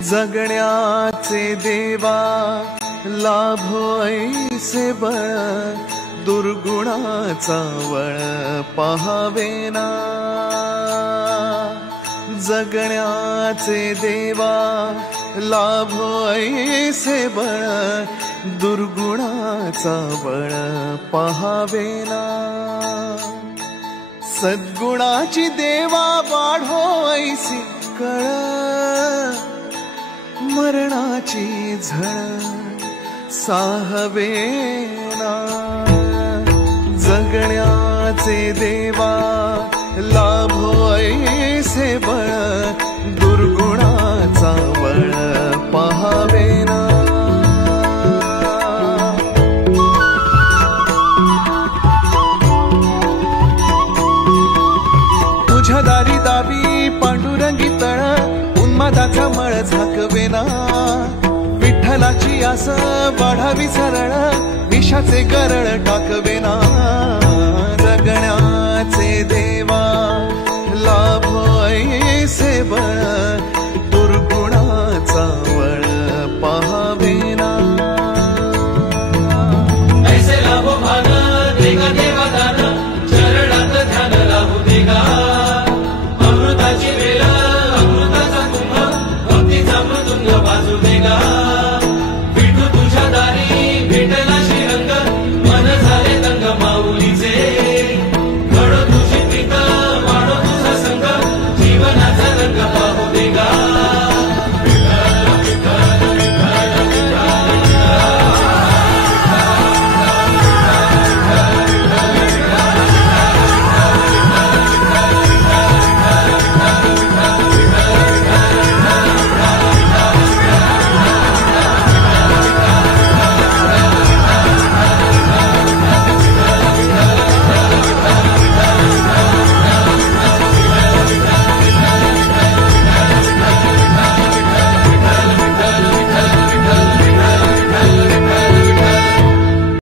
जगण्याचे देवा लाभो ऐसे बळ, दुर्गुणाचा वळ पाहावेना। जगण्याचे देवा लाभो ऐसे बळ, दुर्गुणाचा बळ पाहावेना। सद्गुणाची देवा वाढो ऐसी कळ, मरणाची झळ साहवेना। जगण्याचे देवा लाभो ऐसे बळ, दुर्गुणाचा बळ पाहावेना। तुझ्या दारी दावी पांडुरंगी तळ, उन्मादाचा मळ झाकवेना। विठ्ठलाची आस वाढावी सरळ, विषाचे गरळ टाकवेना। जगण्याचे देवा लाभो ऐसे बळ,